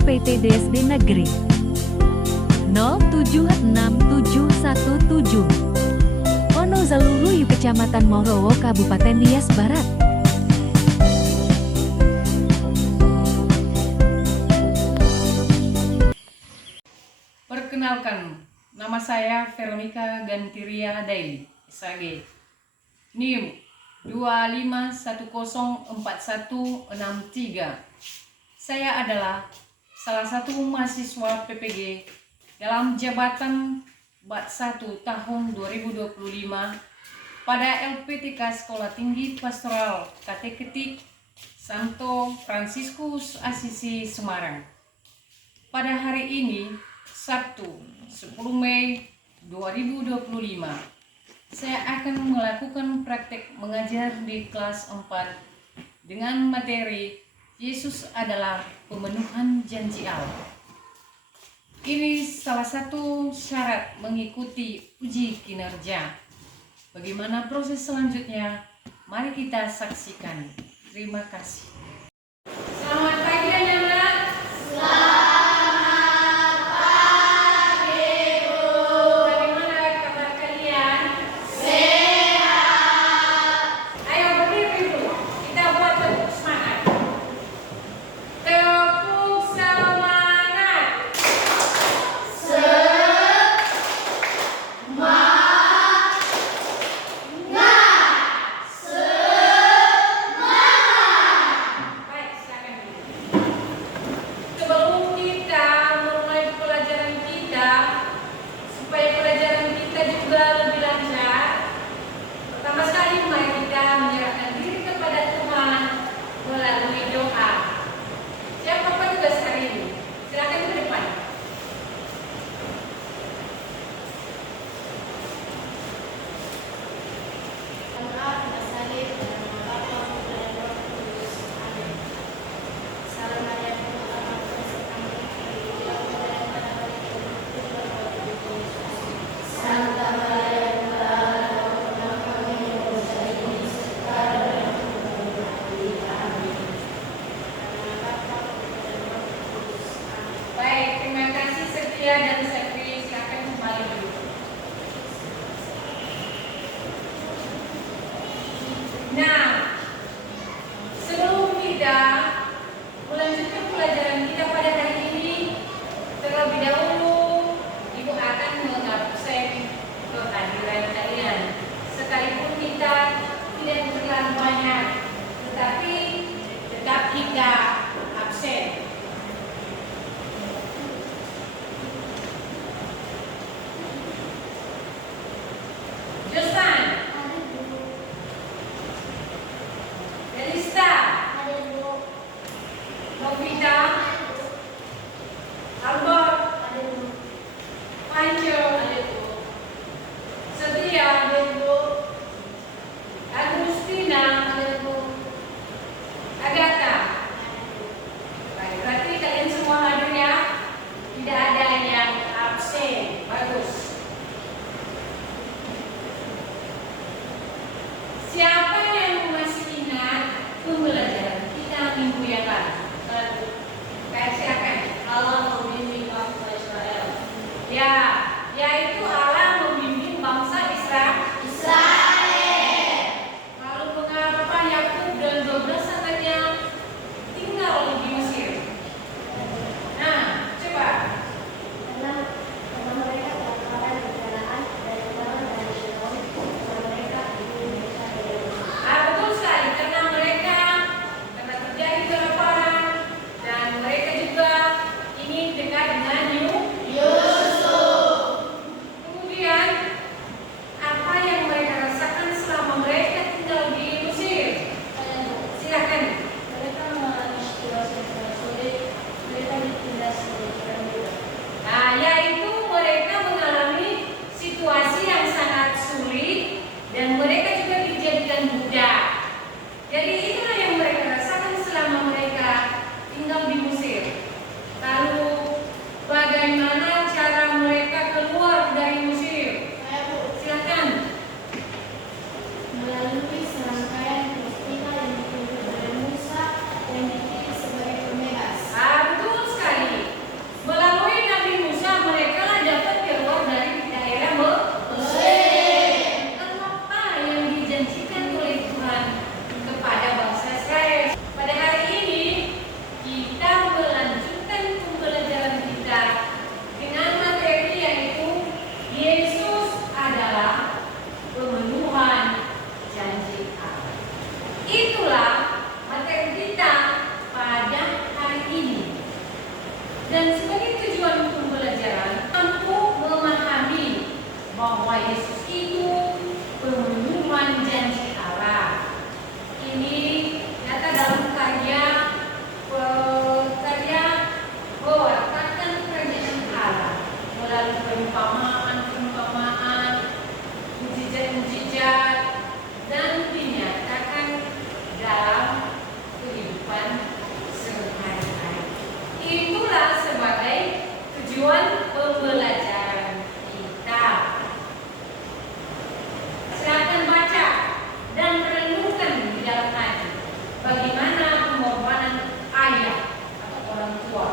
PT DSD Negeri 076717 Wonozaluluyu Kecamatan Morowo Kabupaten Nias Barat. Perkenalkan, nama saya Veronica Gantiria Daily, SAG, NIM 25104163. Saya adalah salah satu mahasiswa PPG dalam jabatan Bat 1 tahun 2025 pada LPTK Sekolah Tinggi Pastoral Kateketik Santo Fransiskus Asisi Semarang. Pada hari ini, Sabtu 10 Mei 2025, saya akan melakukan praktek mengajar di kelas 4 dengan materi Yesus adalah pemenuhan janji Allah. Ini salah satu syarat mengikuti uji kinerja. Bagaimana proses selanjutnya? Mari kita saksikan. Terima kasih. Selamat pagi anak-anak. Selamat pagi, Bu. Bagaimana kabar kalian? Sehat. Ayo berdiri dulu. Kita buat tepuk semangat. Tepuk semangat. Baik, silakan dulu. Sebelum kita mulai pelajaran kita, supaya pelajaran kita juga lebih lancar, pertama sekali mari kita menyerahkan diri kepada Tuhan melalui doa. Siapa petugas hari ini? Silakan ke depan. Baik, terima kasih Setia dan Sepri. Silakan kembali dulu. Nah, sebelum kita melanjutkan pelajaran kita pada hari ini, terlebih dahulu Ibu akan mengabsen kehadiran kalian. Sekalipun kita tidak terlalu banyak, tetapi tetap kita absen. Josan, Delista, Novita, Albert, Pancho, Setia, Agustina, Agatha. Baik, berarti kalian semua hadir ya? Tidak ada yang absen. Bagus. Siapa yang masih ingat pembelajaran kita minggu yang lalu? Yesus itu pengumuman janji Allah. Ini nyata dalam karya mewartakan kerajaan Allah melalui perumpamaan, mukjizat-mukjizat, dan dinyatakan dalam kehidupan sehari-hari. Itulah sebagai tujuan pembelajaran kita. Silakan baca dan renungkan di dalam hati bagaimana pengorbanan ayah atau orang tua.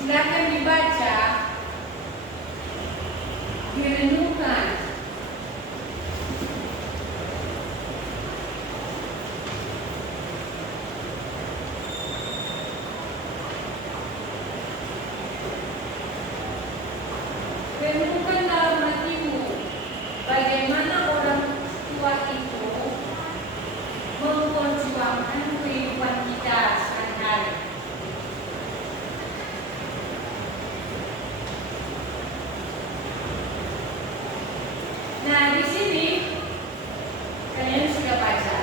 Silakan dibaca, direnungkan. Renungkan dalam hatimu bagaimana orang tua itu memperjuangkan kehidupan kita sehari-hari. Nah, di sini kalian sudah baca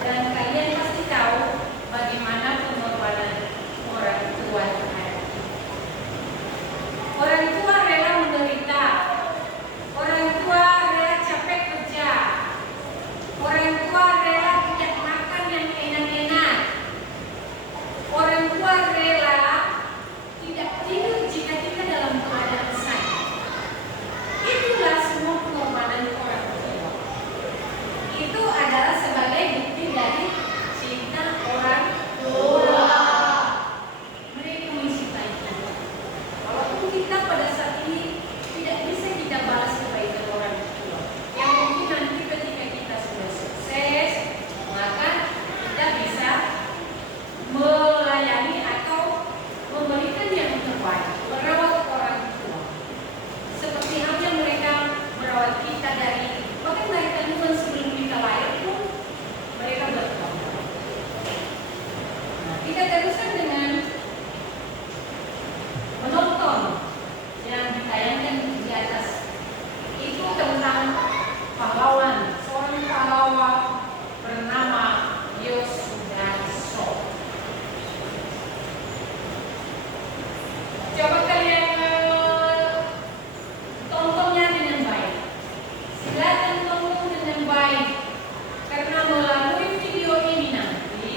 dan kalian pasti tahu bagaimana pengorbanan orang tua terhadap kita. Orang tua rela menderita, orang tua rela capek kerja, orang tua rela tidak makan yang enak-enak, orang tua rela tidak tidur jika kita dalam keadaan sakit. Itulah semua pengorbanan orang tua. Itu adalah sebagai bukti dari cinta orang tua. Mereka mencintai kita. Walaupun kita pada saat ini tidak bisa kita balas kebaikan orang tua, yang mungkin nanti ketika kita sudah sukses, maka kita bisa melayani atau memberikan yang terbaik, merawat orang tua. Seperti halnya mereka merawat kita bahkan dari kandungan sebelum kita lahir pun mereka berkorban. Nah, kita teruskan dengan menonton yang ditayangkan di atas. Itu tentang pahlawan, seorang pahlawan bernama Yosudarso. Coba kalian tontonnya dengan baik. Silakan tonton dengan baik, karena melalui video ini nanti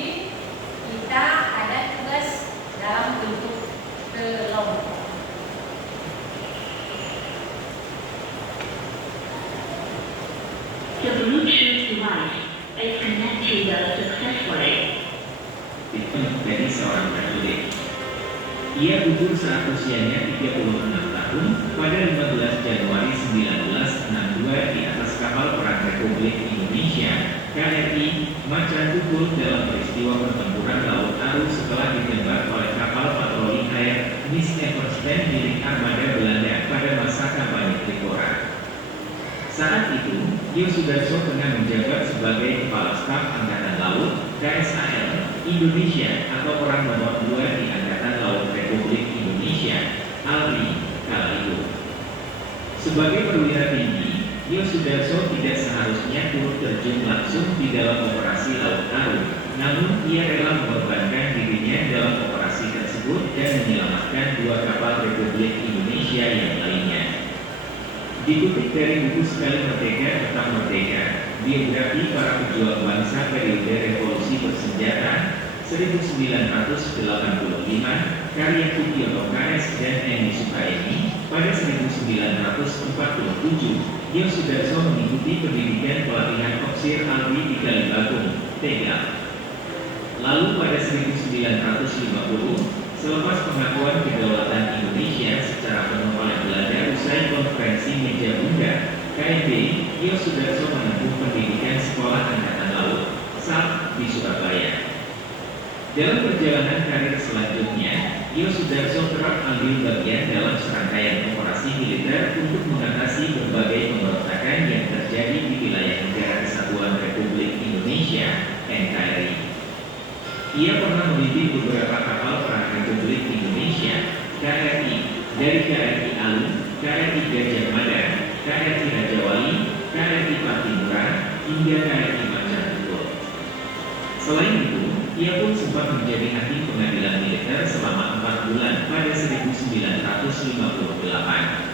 kita ada tugas dalam bentuk kelompok. The Bluetooth device is connected successfully. Itu menjadi seorang prajurit. Ia gugur saat usianya 36 tahun pada 15 Januari 1962 di atas kapal perang Republik Indonesia KRI Macan Tutul dalam peristiwa pertempuran Laut Aru setelah ditembak oleh kapal patroli air Miss Eversted milik armada Belanda pada masa kampanye Trikora. Saat itu, Yosudarso tengah menjabat sebagai Kepala Staf Angkatan Laut KSAL Indonesia atau orang nomor 2 di Angkatan Laut Republik Indonesia ALRI kala itu. Sebagai perwira tinggi, Yosudarso tidak seharusnya turut terjun langsung di dalam operasi Laut Aru, namun ia rela mengorbankan dirinya dalam operasi tersebut dan menyelamatkan 2 kapal Republik Indonesia yang lainnya. Dikutip dari buku Sekali Merdeka Tetap Merdeka, biografi para pejuang bangsa periode revolusi bersenjata 1985, karya Sugiono Kares dan Eni Sukaini. Pada 1947, Yosudarso mengikuti pendidikan pelatihan Oksir Alwi di Kalibagung, Tegal. Lalu pada 1950, selepas pengakuan kedaulatan Indonesia secara penuh oleh Belanda usai konferensi Meja Bunda (KMB), Yos Sudarso menempuh pendidikan Sekolah Angkatan Laut (SAP) di Surabaya. Dalam perjalanan karir selanjutnya, Yos Sudarso kerap ambil bagian dalam serangkaian operasi militer untuk mengatasi berbagai pemberontakan yang terjadi di wilayah Negara Kesatuan Republik Indonesia (NKRI). Ia pernah memimpin beberapa kapal perang Republik Indonesia (KRI) dari KRI Alun, KRI Gajah Mada, KRI Raja Wali, KRI Patimura, hingga KRI Macan Tutul. Selain itu, ia pun sempat menjadi hakim pengadilan militer selama 4 bulan pada 1958.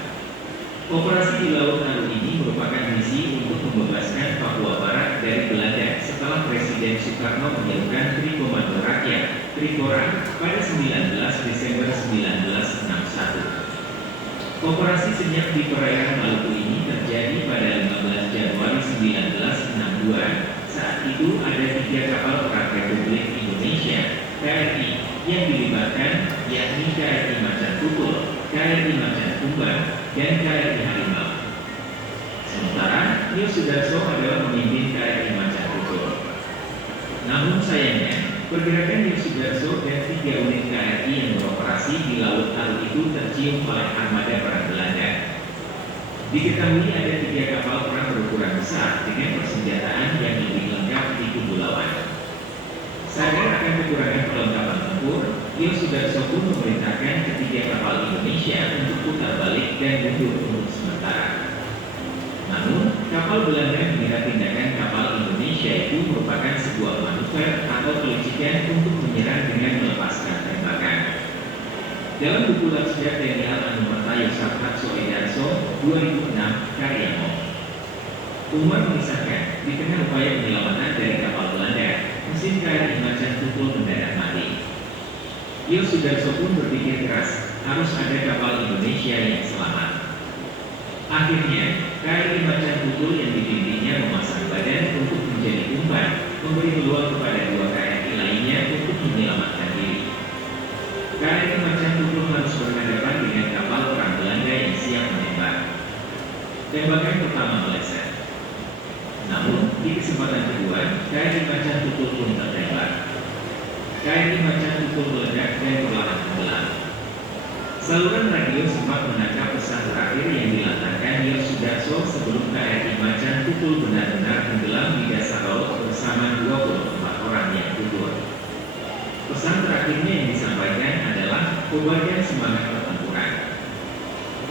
Operasi di Laut Aru ini merupakan misi untuk membebaskan Papua Barat dari Belanda setelah Presiden Soekarno menyerukan Trikomando Rakyat (Trikora) pada 19 Desember 1961. Operasi senyap di perairan Maluku ini terjadi pada 15 Januari 1962. Saat itu ada 3 kapal perang Republik Indonesia (KRI) yang dilibatkan, yakni KRI Macan Tutul, KRI Macan Kumbang, dan KRI Harimau. Sementara Yos Sudarso adalah pemimpin KRI Macan Tutul. Namun sayangnya, pergerakan Yos Sudarso dan 3 unit KRI yang beroperasi di Laut Aru itu tercium oleh armada perang Belanda. Diketahui ada 3 kapal perang berukuran besar dengan persenjataan yang lebih lengkap di kubu lawan. Sadar akan kekurangan perlengkapan tempur, Yos Sudarso pun memerintahkan ketiga kapal Indonesia untuk putar balik dan mundur untuk sementara. Namun, kapal Belanda mengira tindakan kapal Indonesia itu merupakan sebuah manuver atau pelicikan untuk menyerang dengan melepaskan tembakan. Dalam buku Laskar TNI Al-Anumerta Yosafat Soedarso 2006 karya Mo, Umar mengisahkan, di tengah upaya penyelamatan dari kapal Belanda, mesin KRI Macan Tutul mendadak mati. Yos Sudarso pun berpikir keras, harus ada kapal Indonesia yang selamat. Akhirnya, KRI Macan Tutul yang dipimpinnya memasang badan untuk menjadi umpan, memberi peluang kepada 2 KRI lainnya untuk menyelamatkan diri. KRI Macan Tutul harus berhadapan dengan kapal perang Belanda yang siap menembak. Tembakan pertama meleset. Namun, di kesempatan kedua, KRI Macan Tutul pun tertembak. KRI Macan Tutul meledak dan perlahan tenggelam. Saluran radio sempat menangkap pesan terakhir yang dilantarkan Yos Sudarso sebelum KRI Macan Tutul benar-benar tenggelam di dasar laut bersama 24 orang yang gugur. Pesan terakhirnya yang disampaikan adalah kobarkan semangat pertempuran.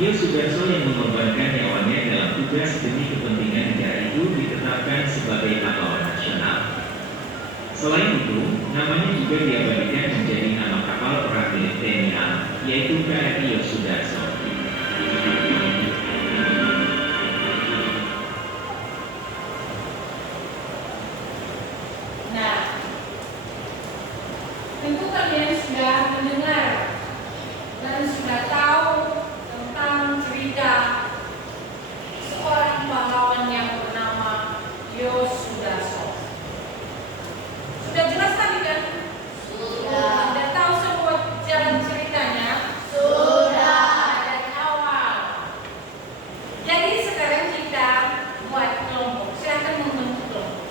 Yos Sudarso yang mengorbankan nyawanya dalam tugas demi kepentingan negara itu ditetapkan sebagai pahlawan nasional. Selain itu, namanya juga diabadikan menjadi nama kapal perang milik TNI AL, yaitu KRI Yos Sudarso. Nah, tentu kalian sudah mendengar dan sudah tahu tentang cerita seorang pahlawan yang bernama Yos Sudarso. Sudah jelas tadi kan? Sudah. Anda tahu semua jalan ceritanya? Sudah. Dari awal. Jadi sekarang kita buat kelompok. Silakan membentuk kelompok.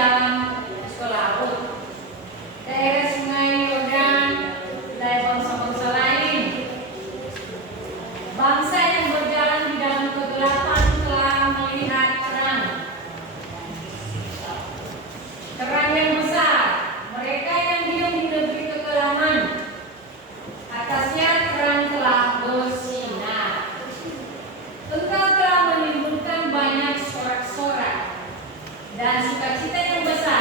berjalan ke laut. Daerah sungai Yordan dan bangsa-bangsa lain. Bangsa yang berjalan di dalam kegelapan telah melihat terang. Terang yang besar. Mereka yang diam di negeri kekelaman, atasnya terang telah bersinar. Engkau telah menimbulkan banyak sorak-sorak dan sukacita yang besar.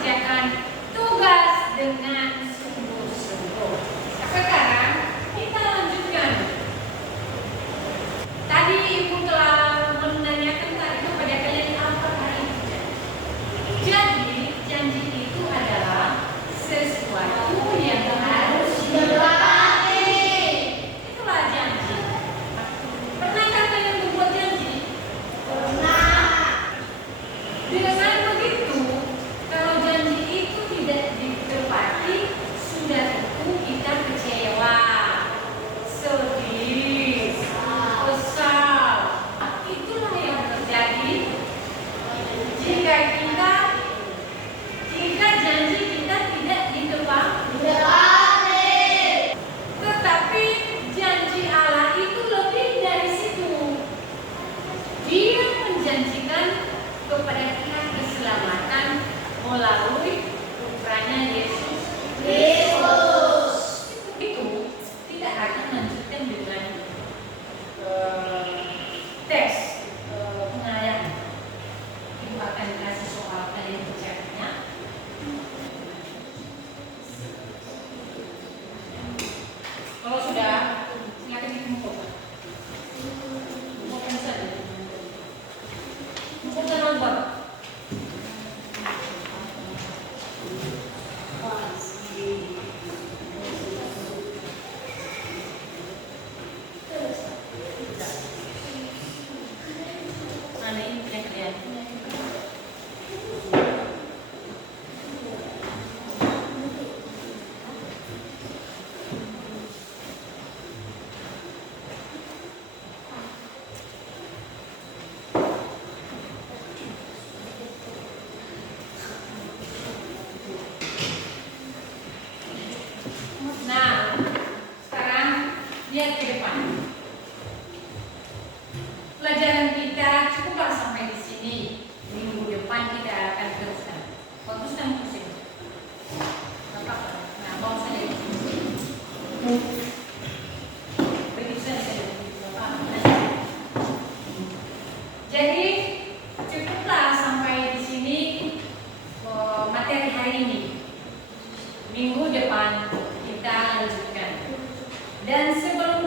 mengerjakan tugas dengan sungguh-sungguh. Sekarang kita lanjutkan. Tadi Ibu telah menanyakan tadi kepada kalian apakah itu janji. Jadi janji itu adalah sesuatu yang harus ditepati. Itulah janji. Pernahkah kalian membuat janji? Pernah. Dengan begitu, kalau janji itu tidak ditepati, sudah tentu kita kecewa, sedih, kesal. Itulah yang terjadi jika janji kita tidak ditepati. Tetapi janji Allah itu lebih dari situ. Dia menjanjikan kepada kita keselamatan melalui putranya Yesus. Itu tidak akan melanjutkan dengan tes pengayaan. Ibu akan kasih soal kalian percayanya. Kalau sudah, silakan dikumpulkan. Kumpulkan saja. Kumpulkan nomor. Nah, ini punya kalian. Nah, sekarang lihat ke depan. Pelajaran kita cukuplah sampai di sini. Minggu depan kita akan teruskan. Fokuskan ke sini. Bapak, nah bawa saja di sini. Begitu saja. Bapak, jadi cukuplah sampai di sini materi hari ini. Minggu depan kita lanjutkan. Dan sebelum